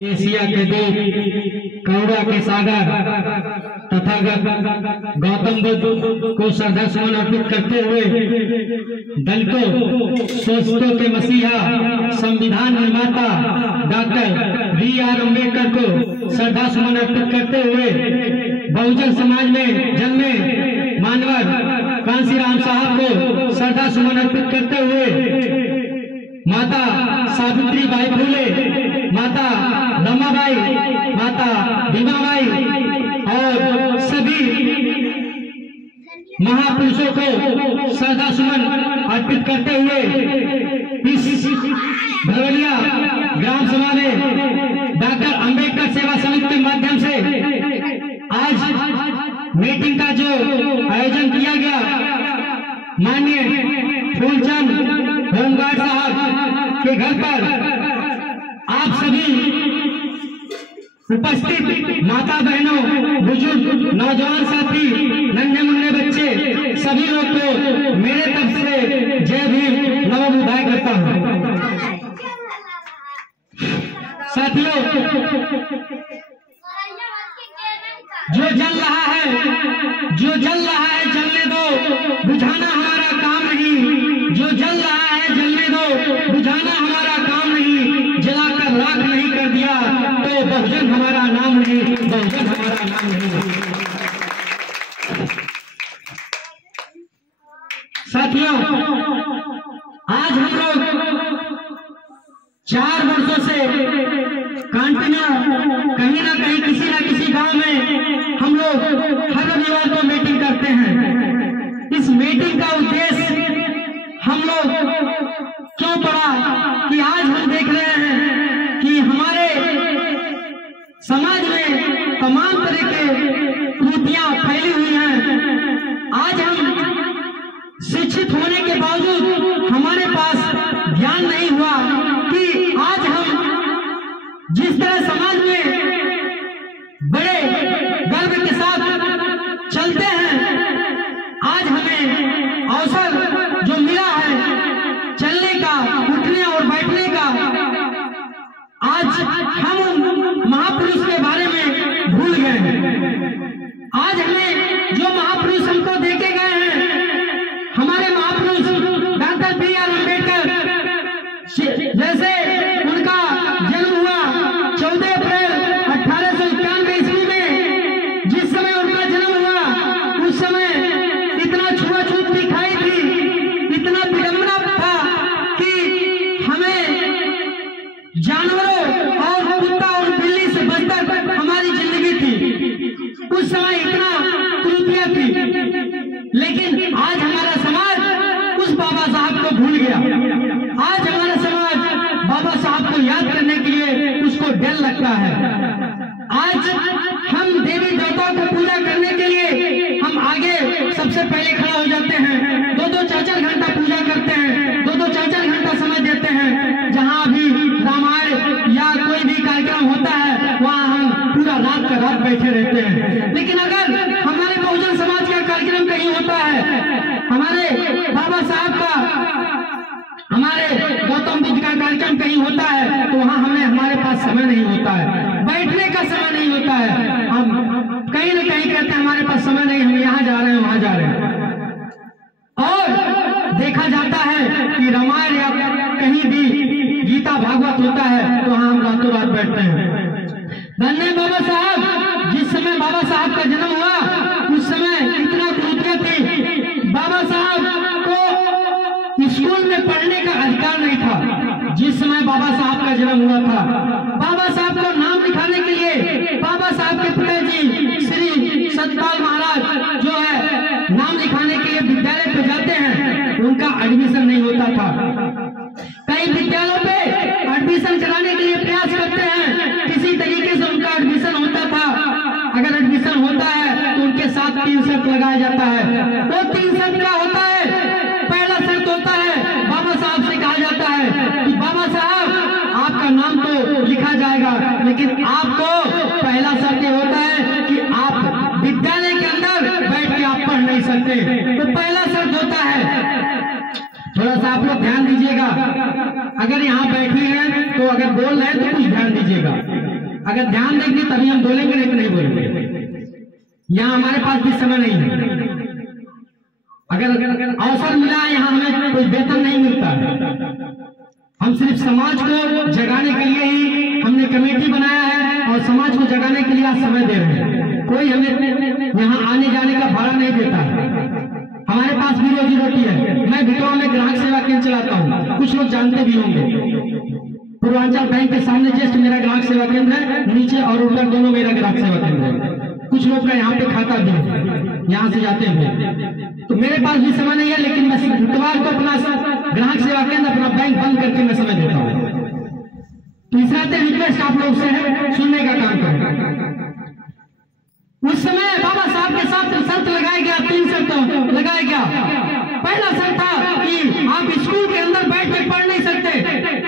Asia के दीप, कौड़ा के सागर तथागत गौतम बुद्ध को श्रद्धा सुमन अर्पित करते हुए दलितों शोषितों के मसीहा संविधान निर्माता डॉक्टर बी.आर. अम्बेडकर को श्रद्धा सुमन अर्पित करते हुए बहुजन समाज में जन्मे मानवर कांशीराम साहब को श्रद्धा सुमन अर्पित करते हुए माता सावित्रीबाई फुले, माता रमाबाई, माता भीमाबाई और सभी महापुरुषों को श्रद्धा सुमन अर्पित करते हुए इस भरवलिया ग्राम सभा में डॉक्टर अम्बेडकर सेवा समिति के माध्यम से आज मीटिंग का जो आयोजन किया गया, माननीय फूलचंद होमगार्ड साहब के घर पर आप सभी उपस्थित माता बहनों, बुजुर्ग, नौजवान साथी, नन्हे मुन्ने बच्चे सभी लोग को मेरे तरफ से जय भीम नमो बुद्धाय करता हूँ। साथियों, जो जल रहा है जलने दो, बुझाना हमारा काम नहीं। जो जल रहा है जलने दो, बुझाना हमारा काम नहीं। जलाकर राख नहीं कर दिया तो बहुजन हमारा नाम नहीं, बहुजन हमारा नाम नहीं। साथियों, आज हम लोग 4 वर्षों से कंटिन्यू कहीं ना कहीं किसी न किसी गांव में हम लोग हर रविवार को मीटिंग करते हैं। इस मीटिंग का उद्देश्य हम लोग क्यों पड़ा कि आज हम देख रहे हैं कि हमारे समाज में तमाम तरह के कुरीतियां फैली हुई हैं। आज हम शिक्षित होने के बावजूद हमारे पास ज्ञान नहीं हुआ कि आज हम जिस तरह समाज में बड़े गर्व के साथ चलते हैं, आज हमें अवसर जो मिला है चलने का, उठने और बैठने का, आज हम उन महापुरुष के बारे में भूल गए हैं। आज हमें जो महापुरुष हमको देखे गए हैं, हमारे महापुरुष डॉक्टर बी.आर. अम्बेडकर, जैसे उनका जन्म हुआ 14 अप्रैल 1891 ईस्वी में। जिस समय उनका जन्म हुआ उस समय इतना छुआछूत दिखाई थी, इतना विडंबना था कि हमें जानवरों और कुत्ता और बिल्ली से बचकर हमारी जिंदगी थी। उस समय इतना कुरीतियां थी, लेकिन आज हमारा समाज उस बाबा साहब को भूल गया। आज हमारा समाज बाबा साहब को याद करने के लिए उसको डर लगता है। आज हम देवी देवताओं को पूजा करने के लिए हम आगे सबसे पहले खड़ा हो जाते हैं। 2-2 4-4 घंटा पूजा करते हैं, 2-2 4-4 घंटा समय देते हैं। जहां भी रामायण या कोई भी कार्यक्रम होता है वहां हम पूरा रात का रात बैठे रहते हैं। लेकिन अगर हमारे बहुजन समाज का कार्यक्रम कहीं होता है, हमारे बाबा साहब का, हमारे गौतम बुद्ध का कार्यक्रम कहीं होता है, तो वहां हमारे पास समय नहीं होता है, बैठने का समय नहीं होता है। हम कहीं न कहीं कहते हैं हमारे पास समय नहीं, हम यहाँ जा रहे हैं, वहां जा रहे हैं। और देखा जाता है कि रामायण या कहीं भी गीता भागवत होता है तो वहां हम रातों रात बैठते हैं। धन्य बाबा साहब, जिस समय बाबा साहब का जन्म हुआ उस समय इतना कुरीतियां थी। बाबा साहब को स्कूल में पढ़ने का अधिकार नहीं था। जिस समय बाबा साहब का जन्म हुआ था, बाबा साहब को नाम लिखाने के लिए बाबा साहब के पिताजी श्री सतपाल महाराज जो है नाम लिखाने के लिए विद्यालय पे जाते हैं, उनका एडमिशन नहीं होता था। कई विद्यालयों पे एडमिशन कराने के लिए प्रयास करते हैं, किसी तरीके से उनका एडमिशन होता था। अगर एडमिशन होता है तो उनके साथ 3 शर्त लगाया जाता है। वो 3 शर्त क्या होता है? पहला शर्त होता है, बाबा साहब से कहा जाता है कि बाबा साहब आपका नाम तो लिखा जाएगा, लेकिन आपको पहला शर्त ये होता है कि आप विद्यालय के अंदर बैठ के आप पढ़ नहीं सकते। तो पहला शर्त होता है। थोड़ा सा आप लोग ध्यान दीजिएगा, अगर यहाँ बैठी हैं तो अगर बोल रहे हैं तो कुछ ध्यान दीजिएगा। अगर ध्यान देंगे तभी हम बोलेंगे, नहीं तो नहीं बोलेंगे। यहाँ हमारे पास भी समय नहीं है। अगर अवसर मिला यहाँ हमें कोई वेतन नहीं मिलता है। हम सिर्फ समाज को जगाने के लिए ही हमने कमेटी बनाया है और समाज को जगाने के लिए आज समय दे रहे हैं। कोई हमें यहाँ आने जाने का भाड़ा नहीं देता है। हमारे पास भी रोजी रोटी है। मैं भिटवा में ग्राहक सेवा केंद्र चलाता हूँ, कुछ लोग जानते भी होंगे। पूर्वांचल बैंक के सामने जस्ट मेरा ग्राहक सेवा केंद्र है, नीचे और ऊपर दोनों मेरा ग्राहक सेवा केंद्र है। कुछ लोग का यहाँ पे खाता भी है, यहाँ से जाते हैं। तो मेरे पास भी समय नहीं है, लेकिन मैं शुक्रवार को अपना ग्राहक सेवा केंद्र, अपना बैंक बंद करके मैं समय देता हूँ। तीसरा रिक्वेस्ट आप लोग से है, सुनने का काम करें। उस समय बाबा साहब के साथ शर्त लगाया गया, 3 शर्त लगाया गया। पहला शर्त था कि आप स्कूल के अंदर बैठ के पढ़ नहीं सकते।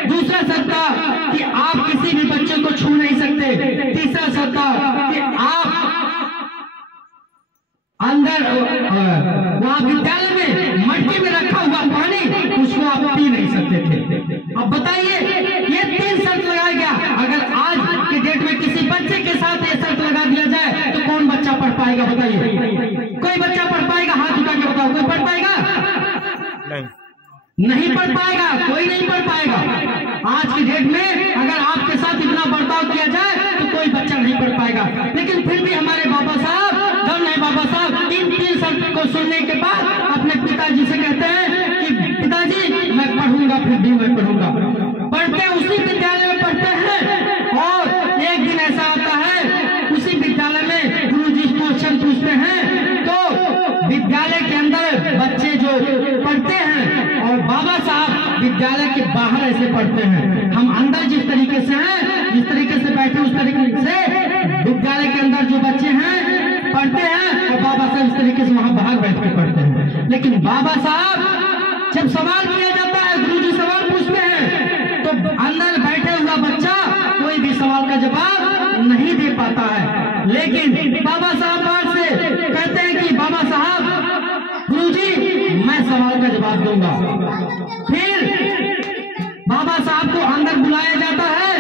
दूसरा शर्त था कि आप किसी भी बच्चे को छू नहीं सकते। तीसरा शर्त था कि आप अंदर वहां विद्यालय में मटके में रखा हुआ पानी उसको आप पी नहीं सकते थे। अब बताइए, ये 3 शर्त लगाया गया। अगर आज के डेट में किसी बच्चे के साथ ये शर्त लगा दिया जाए तो कौन बच्चा पढ़ पाएगा? बताइए, कोई बच्चा पढ़ पाएगा? हाथ उठा के बताओ, कोई पढ़ पाएगा? नहीं पढ़ पाएगा, कोई नहीं पढ़ पाएगा। आज की डेट में अगर आपके साथ इतना बर्ताव किया जाए तो कोई बच्चा नहीं पढ़ पाएगा। लेकिन फिर भी हमारे बाबा साहब, धन है बाबा साहब, 3 शर्त को सुनने के बाद अपने पिताजी से कहते हैं कि पिताजी मैं पढ़ूंगा, फिर भी मैं पढ़ूंगा। पढ़ते उसी विद्यालय में पढ़ते हैं और एक दिन ऐसा आता है उसी विद्यालय में गुरुजी क्वेश्चन पूछते हैं तो विद्यालय के अंदर बच्चे जो पढ़ते हैं और बाबा साहब विद्यालय के बाहर ऐसे पढ़ते हैं। हम अंदर जिस तरीके से हैं, जिस तरीके से बैठे उस तरीके से विद्यालय के अंदर जो बच्चे हैं पढ़ते हैं और बाबा साहब इस तरीके से वहां बाहर बैठ के पढ़ते हैं। लेकिन बाबा साहब जब सवाल किया जाता है, गुरुजी सवाल पूछते हैं तो अंदर बैठे हुआ बच्चा कोई भी सवाल का जवाब नहीं दे पाता है। लेकिन बाबा साहब बाहर से कहते हैं कि बाबा साहब गुरुजी मैं सवाल का जवाब दूंगा। फिर बाबा साहब को अंदर बुलाया जाता है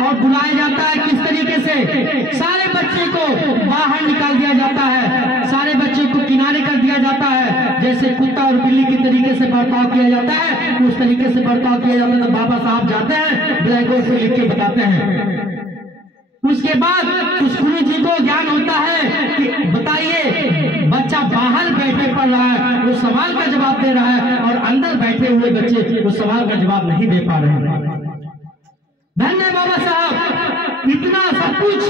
और बुलाया जाता है किस तरीके से? सारे बच्चे को बाहर निकाल दिया जाता है, सारे बच्चों को किनारे कर दिया जाता है। जैसे कुत्ता और बिल्ली की तरीके से बर्ताव किया जाता है उस तरीके से बर्ताव किया जाता है। तो बाबा साहब जाते हैं, ब्लैक बोर्ड पे लिख के बताते हैं। उसके बाद उस गुरु जी को ज्ञान होता है कि बताइए बच्चा बाहर बैठे पढ़ रहा है, वो सवाल का जवाब दे रहा है और अंदर बैठे हुए बच्चे वो सवाल का जवाब नहीं दे पा रहे हैं। धन्य बाबा साहब, इतना सब कुछ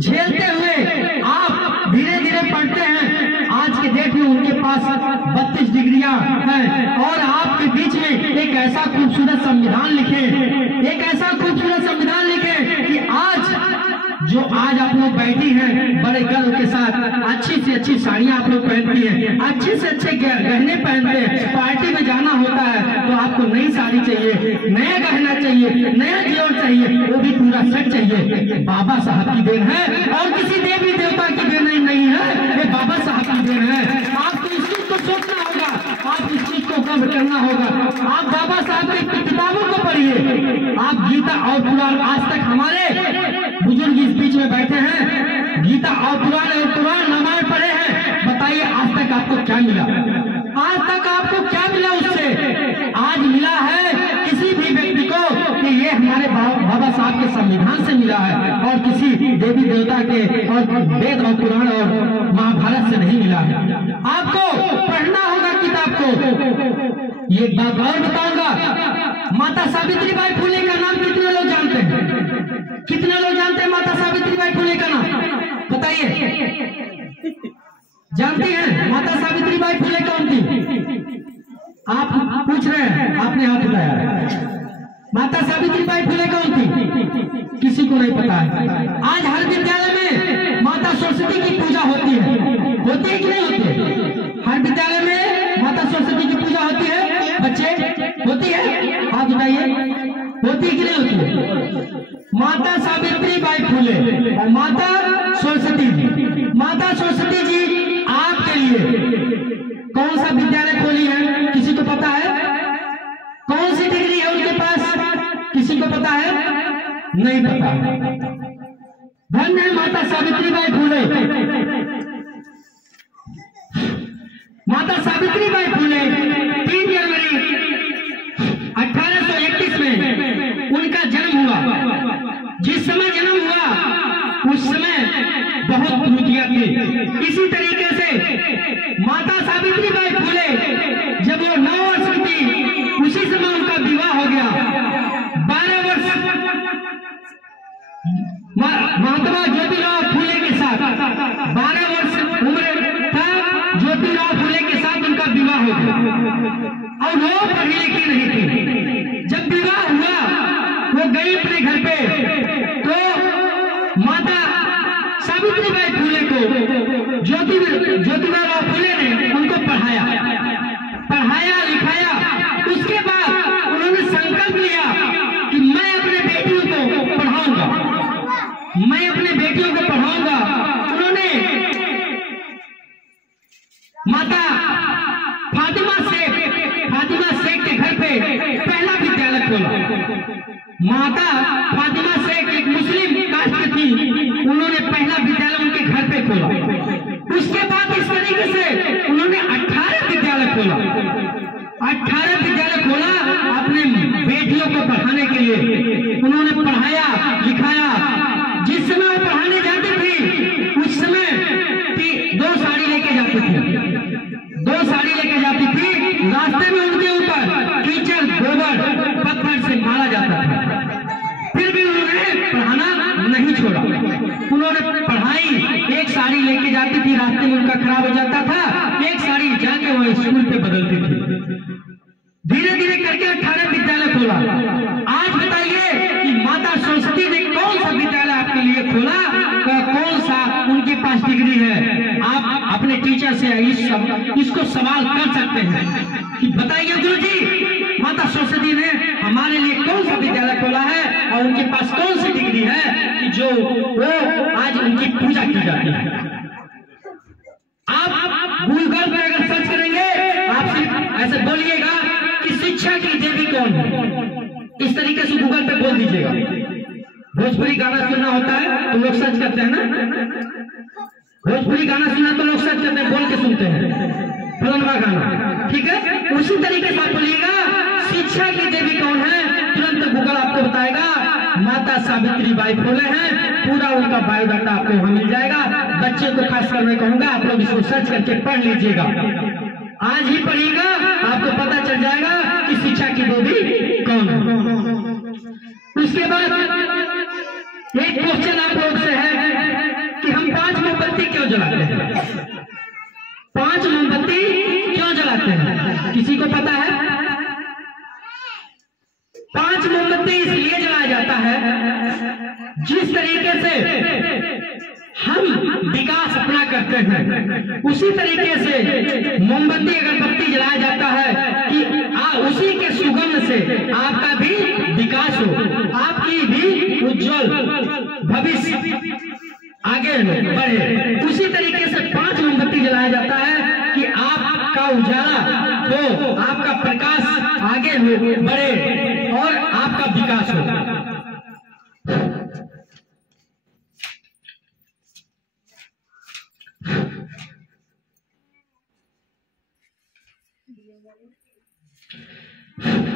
झेलते हुए आप धीरे धीरे पढ़ते हैं। आज के डेट में उनके पास 32 डिग्रियां हैं और आपके बीच में एक ऐसा खूबसूरत संविधान लिखे, एक ऐसा खूबसूरत संविधान लिखे कि जो आज आप लोग बैठी हैं बड़े गर्व के साथ, अच्छी से अच्छी साड़ियां आप लोग पहनती हैं, अच्छे से अच्छे गहने पहनते हैं। पार्टी में जाना होता है तो आपको नई साड़ी चाहिए, नया गहना चाहिए, नया जेवर चाहिए, वो भी पूरा सेट चाहिए। बाबा साहब की देन है और किसी देवी देवता की देन नहीं है, ये बाबा साहब की देन है। आपको इस चीज को सोचना होगा, आप इस चीज को कब्र करना होगा। आप बाबा साहब की किताबों को पढ़िए, आप गीता और पुराण, आज तक हमारे बुजुर्ग इस बीच में बैठे हैं, गीता और पुराण रामायण पढ़े हैं। बताइए आज तक आपको क्या मिला? आज तक आपको क्या मिला उससे? आज मिला है किसी भी व्यक्ति को कि ये हमारे बाबा साहब के संविधान से मिला है और किसी देवी देवता के और वेद और पुराण और महाभारत से नहीं मिला है। आपको पढ़ना होगा किताब को। ये बात और बताऊंगा, माता सावित्री बाई फुले का नाम कितने लोग जानते हैं? कितने लोग जानते हैं माता सावित्री बाई फुले का नाम? बताइए, जानती हैं माता सावित्री बाई फुले कौन थी? आप पूछ रहे हैं, आपने हाथ उठाया। माता सावित्री बाई फुले कौन थी? किसी को नहीं पता है। आज हर विद्यालय में माता सरस्वती की पूजा होती है कि नहीं होती है? हर विद्यालय में माता सरस्वती की पूजा होती है, बच्चे होती है? हाथ उठाइए, होती है कि नहीं होती है? माता सावित्री बाई फुले और माता सरस्वती जी, माता सरस्वती जी आपके लिए कौन सा विद्यालय खोली है? किसी को पता है? कौन सी डिग्री है उनके पास? किसी को पता है? नहीं पता। धन्य है माता सावित्रीबाई फुले। माता सावित्रीबाई फुले 3 जनवरी 1831 में उनका जन्म हुआ। जिस समय जन्म हुआ उस समय बहुत त्रुटियां थी। इसी तरीके से माता सावित्रीबाई फुले जब वो 9 वर्ष की थी उसी समय उनका विवाह हो गया। 12 वर्ष महात्मा ज्योतिराव फुले के साथ 12 वर्ष उम्र था ज्योतिराव फुले के साथ उनका विवाह हो गया और वो पढ़ी लिखी नहीं थी। जब विवाह हुआ वो गई अपने घर पे, तो माता सावित्रीबाई फुले को ज्योतिराव फुले ने उनको पढ़ाया लिखाया। उसके बाद उन्होंने संकल्प लिया कि मैं अपने बेटियों को पढ़ाऊंगा, मैं अपने बेटियों को पढ़ाऊंगा। उन्होंने माता फातिमा शेख के घर पे पहला विद्यालय खोला। माता फातिमा शेख एक मुस्लिम कास्ट की थी, उन्होंने पहला विद्यालय उनके घर पे खोला। उसके बाद इस तरीके से उन्होंने 18 विद्यालय खोला। 18 विद्यालय खोला अपने बेटियों को पढ़ाने के लिए। उन्होंने पढ़ाया लिखाया। जिस समय वो पढ़ाने जाती थी उस समय 2 साड़ी लेके जाती थी। 2 साड़ी लेके जाती थी। रास्ते में उनके ऊपर कीचड़ गोबर पत्थर से मारा जाता था, फिर भी उन्होंने पढ़ाना नहीं छोड़ा। उन्होंने पढ़ाई। एक साड़ी लेके जाती थी, रास्ते में उनका खराब हो जाता था, एक साड़ी जाके वो स्कूल पे बदलती थी। धीरे धीरे करके 18 विद्यालय खोला। आज बताइए कि माता सरस्वती ने कौन सा विद्यालय आपके लिए खोला, कौन सा उनके पास डिग्री है? आप अपने टीचर से इसको सवाल कर सकते हैं कि बताइए गुरुजी माता सरस्वती ने हमारे लिए कौन सा विद्यालय खोला है और उनके पास कौन सी डिग्री है कि जो वो आज उनकी पूजा की जाती है। आप गूगल पे अगर सर्च करेंगे आप सिर्फ ऐसे बोलिएगा कि शिक्षा की देवी कौन है, इस तरीके से गूगल पे बोल दीजिएगा। भोजपुरी गाना सुनना होता है तो लोग सर्च करते हैं ना, भोजपुरी गाना सुनना तो लोग सर्च करते हैं, बोल के सुनते हैं फलनवा गाना, ठीक है। उसी तरीके से आप बोलिएगा शिक्षा की देवी कौन है, तुरंत गूगल आपको बताएगा माता सावित्रीबाई फुले हैं। पूरा उनका बायोडाटा आपको वहां मिल जाएगा। बच्चे को खासकर मैं कहूंगा आप लोग इसको सर्च करके पढ़ लीजिएगा। आज ही पढ़िएगा, आपको पता चल जाएगा कि शिक्षा की देवी कौन है। उसके बाद एक क्वेश्चन आप लोग से है कि हम 5 मोमबत्ती क्यों जलाते हैं? 5 मोमबत्ती क्यों जलाते हैं, किसी को पता है? 5 मोमबत्ती इसलिए जलाया जाता है जिस तरीके से हम विकास अपना करते हैं उसी तरीके से मोमबत्ती अगरबत्ती जलाया जाता है कि उसी के सुगंध से आपका भी विकास हो, आपकी भी उज्जवल भविष्य आगे बढ़े। उसी तरीके से 5 मोमबत्ती जलाया जाता है कि आपका उजाला हो, आपका प्रकाश आगे हो बढ़े और आपका विकास हो।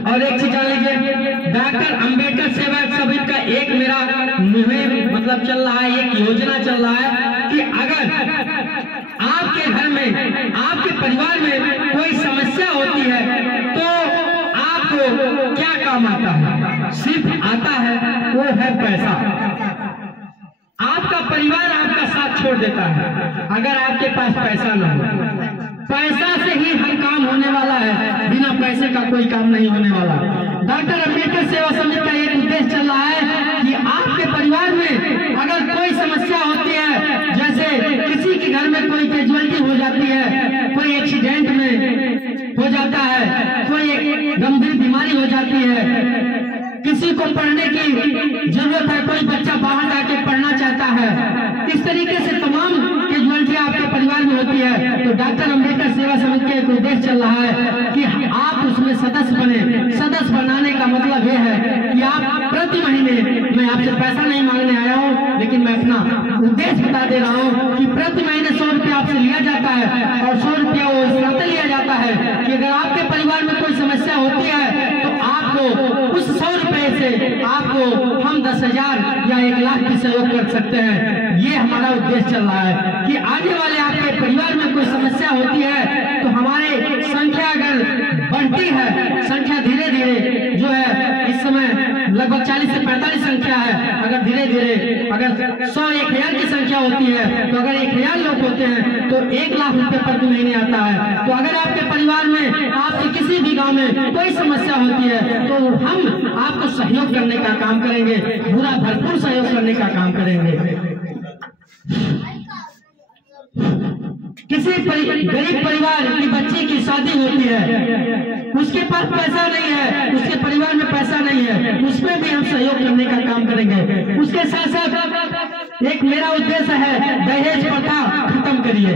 और एक चीज जान लीजिए, डॉक्टर अंबेडकर सेवा समिति का एक मेरा मुहिम मतलब चल रहा है, एक योजना चल रहा है कि अगर आपके घर में आपके परिवार में कोई समस्या होती है तो आपको क्या काम आता है? सिर्फ आता है वो है पैसा। आपका परिवार आपका साथ छोड़ देता है अगर आपके पास पैसा न हो। पैसा से ही हर काम होने वाला है, बिना पैसे का कोई काम नहीं होने वाला। डॉक्टर अंबेडकर सेवा समिति का एक उद्देश्य चल रहा है कि आपके परिवार में अगर कोई समस्या होती है, जैसे किसी के घर में कोई कैजुअलिटी हो जाती है, कोई एक्सीडेंट में हो जाता है, कोई गंभीर बीमारी हो जाती है, किसी को पढ़ने की जरूरत है, कोई बच्चा बाहर जाके पढ़ना चाहता है, इस तरीके से तमाम कैजुअलिटी आपके परिवार में होती है, तो डॉक्टर अंबेडकर सेवा समिति का एक उद्देश्य चल रहा है कि आप उसमें सदस्य बने। सदस्य बनाने का मतलब यह है कि आप प्रति महीने, मैं आपसे पैसा नहीं मांगने आया हूँ, लेकिन मैं अपना उद्देश्य बता दे रहा हूँ कि प्रति महीने 100 रुपया आपसे लिया जाता है और 100 रुपया वो इस नाते लिया जाता है कि अगर आपके परिवार में कोई समस्या होती है तो आपको उस 100 रुपये से आपको हम 10,000 या 1 लाख की सहयोग कर सकते हैं। ये हमारा उद्देश्य चल रहा है कि आगे वाले आपके परिवार में कोई समस्या होती है तो हमारे संख्या अगर बढ़ती है, संख्या धीरे धीरे जो है इस समय लगभग 40 से 45 संख्या है, अगर धीरे धीरे अगर 100-1000 की संख्या होती है तो अगर 1000 लोग होते हैं तो 1 लाख रुपए प्रति महीने आता है। तो अगर आपके परिवार में आपके किसी भी गांव में कोई समस्या होती है तो हम आपको सहयोग करने का काम करेंगे, पूरा भरपूर सहयोग करने का काम करेंगे। किसी गरीब परिवार की बच्ची की शादी होती है, उसके पास पैसा नहीं है, उसके परिवार में पैसा नहीं है, उसमें भी हम सहयोग करने का काम करेंगे। उसके साथ साथ एक मेरा उद्देश्य है, दहेज प्रथा खत्म करिए,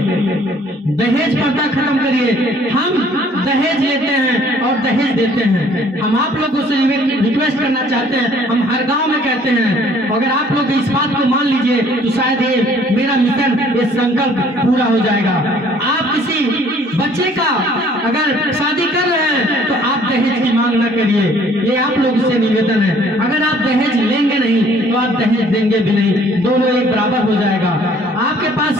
दहेज प्रथा खत्म करिए। हम दहेज लेते हैं और दहेज देते हैं। हम आप लोगों से रिक्वेस्ट करना चाहते हैं, हम हर गांव में कहते हैं, अगर आप लोग इस बात को मान लीजिए तो शायद ये मेरा मिशन, ये संकल्प पूरा हो जाएगा। आप किसी बच्चे का अगर शादी कर रहे हैं तो आप दहेज की मांग न करिए, ये आप लोगों से निवेदन है। अगर आप दहेज लेंगे नहीं तो आप दहेज देंगे भी नहीं, दोनों एक बराबर हो जाएगा। आपके पास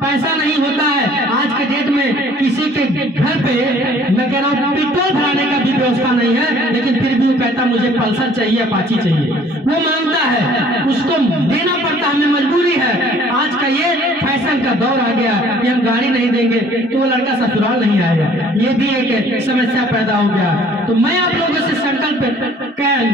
पैसा नहीं होता है, आज के डेट में किसी के घर पे मैं कह रहा हूँ पेट्रोल भराने का भी व्यवस्था नहीं है, लेकिन फिर भी वो कहता मुझे पल्सर चाहिए, अपाची चाहिए, वो मांगता है, उसको देना पड़ता, हमें मजबूरी है। आज का ये फैशन का दौर आ गया कि हम गाड़ी नहीं देंगे तो वो लड़का ससुराल नहीं आएगा, ये भी एक समस्या पैदा हो गया। तो मैं आप लोगों से संकल्प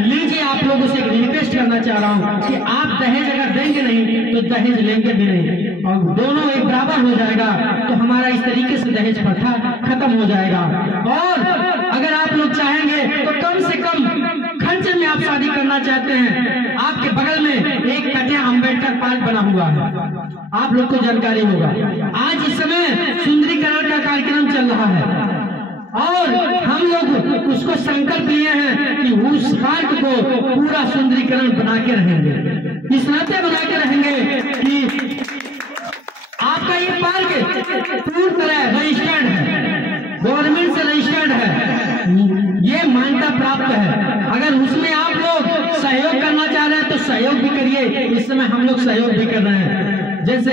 लीजिए, आप लोगों से रिक्वेस्ट करना चाह रहा हूँ कि आप दहेज अगर देंगे नहीं तो दहेज लेंगे भी नहीं, और दोनों एक बराबर हो जाएगा तो हमारा इस तरीके से दहेज प्रथा खत्म हो जाएगा। और अगर आप लोग चाहेंगे तो कम से कम खर्चे में आप शादी करना चाहते हैं, आपके बगल में एक कटिया अम्बेडकर पार्क बना हुआ है, आप लोग को जानकारी होगा। आज इस समय सुंदरीकरण का कार्यक्रम चल रहा है और हम लोग उसको संकल्प लिए हैं कि उस पार्क को पूरा सुंदरीकरण बना के रहेंगे, इस नाते बना के रहेंगे कि आपका ये पार्क पूरी तरह रजिस्टर्ड है, गवर्नमेंट से रजिस्टर्ड है, ये मान्यता प्राप्त है। अगर उसमें आप लोग सहयोग करना चाह रहे हैं तो सहयोग भी करिए, इस समय हम लोग सहयोग भी कर रहे हैं। जैसे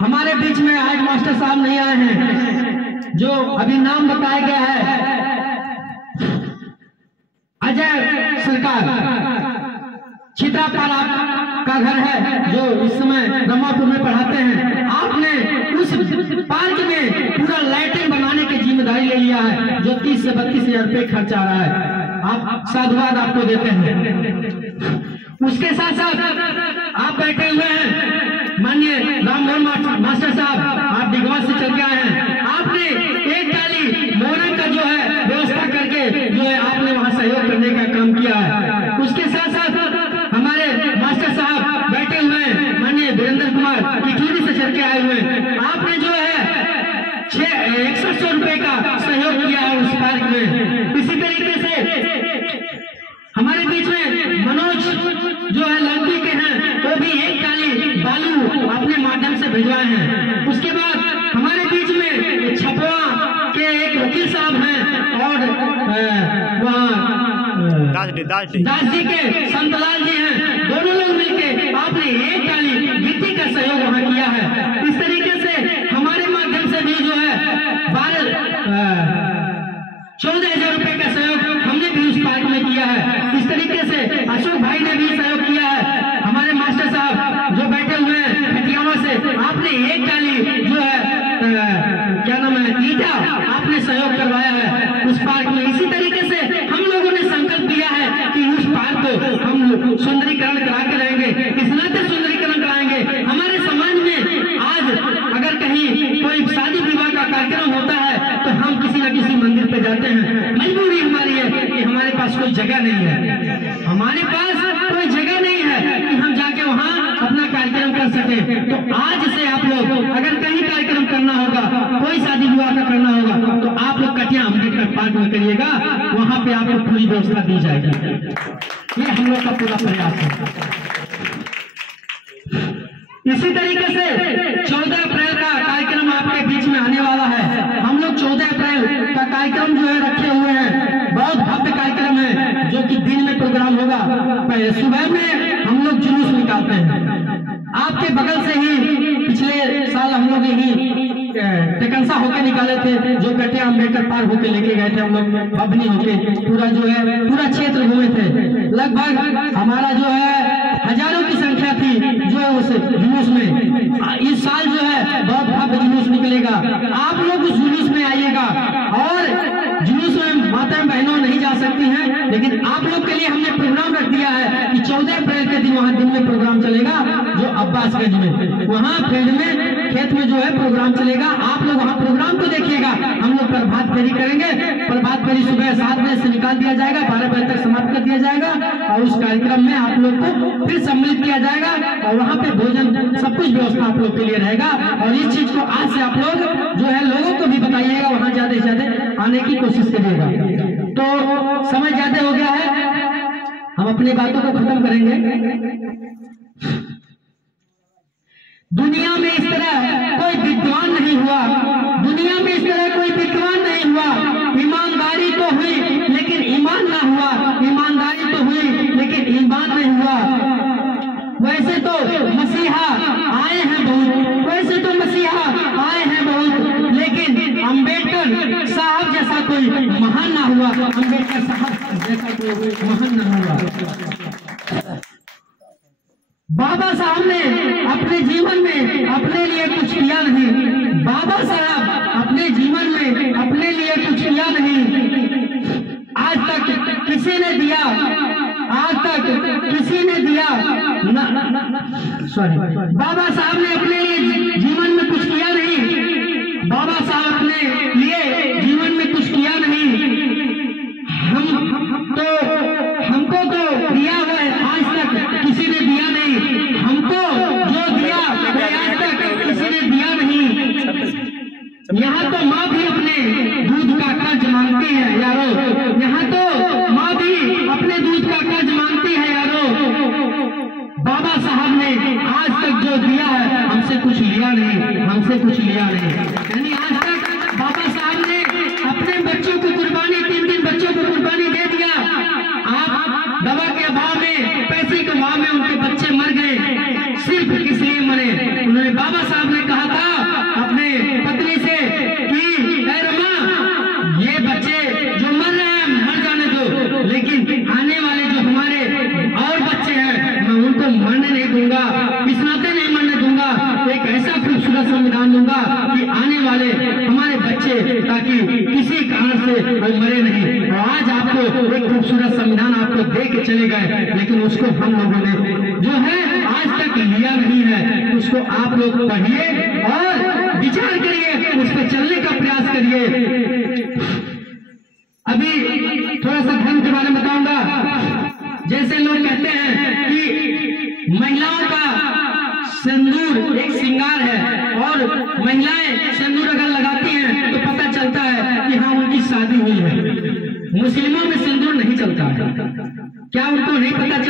हमारे बीच में आज मास्टर साहब नहीं आए हैं, जो अभी नाम बताया गया है अजय सरकार, छित्रापारा का घर है, जो इस समय ब्रह्मापुर में पढ़ाते हैं। आपने उस पार्क में पूरा लाइटिंग बनाने की जिम्मेदारी ले लिया है, जो 30 से 32,000 रुपये खर्च आ रहा है, आप साधुवाद आपको देते हैं। उसके साथ साथ आप बैठे हुए हैं माननीय रामधन मास्टर साहब, आप डिगवा से चल के आए हैं, आपने एक डाली मोहरम का जो है व्यवस्था करके जो है आपने वहां सहयोग करने का काम किया है। उसके साथ साथ हमारे मास्टर साहब बैठे हुए हैं माननीय वीरेंद्र कुमार किटूरी से चल के आए हुए हैं, आपने जो है 6100 रुपए का सहयोग किया है उस पार्क में। इसी तरीके से हमारे बीच में मनोज जो है लंकी के हैं, वो भी एक डाली बालू अपने माध्यम से भिजवाए हैं। उसके बाद हमारे बीच में छपवा के एक वकील साहब हैं और वहाँ दास जी के संतलाल जी हैं, दोनों लोग मिलके आपने एक डाली गिट्टी का सहयोग वहाँ किया है। इस तरीके से हमारे माध्यम से भी जो है 14,000 रुपए का सहयोग हमने भी उस पार्क में किया है। इस तरीके से अशोक भाई ने भी सहयोग किया है। हमारे मास्टर साहब जो बैठे हुए हैं खटियावा से, आपने एक डाली जो है क्या नाम है ईटा, आपने सहयोग करवाया है उस पार्क में। इसी तरीके से हम लोगों ने संकल्प दिया है कि उस पार्क को हम सुंदरीकरण करा के रहेंगे, इस नाते सुंदरीकरण कराएंगे। हमारे समाज में आज अगर कहीं कोई शादी विवाह का कार्यक्रम होता है तो हम किसी न किसी मंदिर पे जाते हैं, मजबूरी हमारी है कि हमारे पास कोई जगह नहीं है, हमारे पास कोई जगह नहीं है कि हम जाके वहाँ अपना कार्यक्रम कर सके। तो आज से आप लोग अगर कहीं कार्यक्रम करना होगा, कोई शादी विवाह का करना होगा, तो आप लोग कटिया अम्बेडकर पार्क में करिएगा, वहाँ पे आपको पूरी व्यवस्था दी जाएगी। ये हम लोग का पूरा प्रयास है। इसी तरीके से 14 अप्रैल का कार्यक्रम आपके बीच में आने वाला है। हम लोग 14 अप्रैल का कार्यक्रम जो है रखे हुए हैं, बहुत भव्य कार्यक्रम है, जो कि दिन में प्रोग्राम होगा। पहले सुबह में हम लोग जुलूस निकालते हैं। आपके बगल से ही पिछले साल हम लोग यही टेकनसा होके निकाले थे, जो कटिया अम्बेडकर पार होके लेके गए थे हम लोग, बबनी होके पूरा जो है पूरा क्षेत्र घूमे थे। लगभग हमारा जो है हजारों की संख्या थी जो है उस जुलूस में। इस साल जो है बहुत भव्य जुलूस निकलेगा, आप लोग उस जुलूस में आइएगा। और जुलूस में माताएं बहनों नहीं जा सकती हैं, लेकिन आप लोग के लिए हमने प्रोग्राम रख दिया है कि 14 अप्रैल के दिन वहाँ दिन में प्रोग्राम चलेगा, जो अब्बासगंज में वहाँ फील्ड में खेत में जो है प्रोग्राम चलेगा। आप लोग वहाँ प्रोग्राम को देखिएगा। हम लोग प्रभात फेरी करेंगे। प्रभात फेरी सुबह 7 बजे से निकाल दिया जाएगा, 12 बजे तक समाप्त कर दिया जाएगा, और उस कार्यक्रम में आप लोग को फिर सम्मिलित किया जाएगा, और वहाँ पे भोजन सब कुछ व्यवस्था आप लोग के लिए रहेगा। और इस चीज को आज से आप लोग जो है लोगों को भी बताइएगा, वहाँ ज्यादा से ज्यादा आने की कोशिश करिएगा। तो समय ज्यादा हो गया है, हम अपनी बातों को खत्म करेंगे। दुनिया में इस तरह कोई विद्वान नहीं हुआ, दुनिया में इस तरह कोई विद्वान नहीं हुआ। ईमानदारी तो हुई लेकिन ईमान ना हुआ, ईमानदारी तो हुई लेकिन ईमान नहीं हुआ। वैसे तो मसीहा आए हैं बहुत, वैसे तो मसीहा आए हैं बहुत, लेकिन अम्बेडकर साहब जैसा कोई महान ना हुआ, अम्बेडकर साहब जैसा कोई महान ना हुआ। बाबा साहब ने अपने जीवन में अपने लिए कुछ किया नहीं, बाबा साहब अपने जीवन में अपने लिए कुछ किया नहीं, आज तक किसी ने दिया, आज तक किसी ने दिया सॉरी बाबा साहब ने अपने लिए जीवन में कुछ किया नहीं, बाबा साहब अपने लिए जीवन में कुछ किया नहीं। हमको तो दिया हुआ है, आज तक किसी ने दिया नहीं। हमको जो दिया वो आज तक किसी ने दिया नहीं। यहाँ तो माँ भी अपने दूध का कर्ज मांगती है यारो, यहाँ तो माँ भी अपने दूध का कर्ज मांगती है यारो। बाबा साहब ने आज तक जो दिया है हमसे कुछ लिया नहीं, हमसे कुछ लिया नहीं। यानी आज तक बाबा साहब ने अपने बच्चों को कुर्बानी, 3 बच्चों को कुर्बानी दे दिया। आप दवा के अभाव में, पैसे के अभाव में उनके बच्चे मर गए, सिर्फ किस लिए मरे? उन्होंने बाबा साहब ने कहा था अपने पत्नी से कि रमा, ये बच्चे जो मर रहे हैं मर जाने दो, लेकिन आने वाले जो हमारे और बच्चे हैं मैं उनको मरने नहीं दूंगा, इस नाते नहीं मरने दूंगा। एक ऐसा खूबसूरत संविधान दूंगा कि आने वाले हमारे बच्चे ताकि किसी कारण से वो मरे नहीं। और आज आपको एक खूबसूरत संविधान आपको दे के चले गए, लेकिन उसको हम लोगों ने जो है आज तक लिया नहीं है। उसको आप लोग पढ़िए और विचार करिए, उस पर चलने का प्रयास करिए। अभी थोड़ा सा धर्म के बारे में बताऊंगा। जैसे लोग कहते हैं कि महिलाओं का सिंदूर एक श्रृंगार है, और महिलाएं सिंदूर अगर लगाती हैं तो पता चलता है कि हाँ उनकी शादी हुई है। मुस्लिमों में सिंदूर नहीं चलता है, क्या उनको नहीं पता चलता?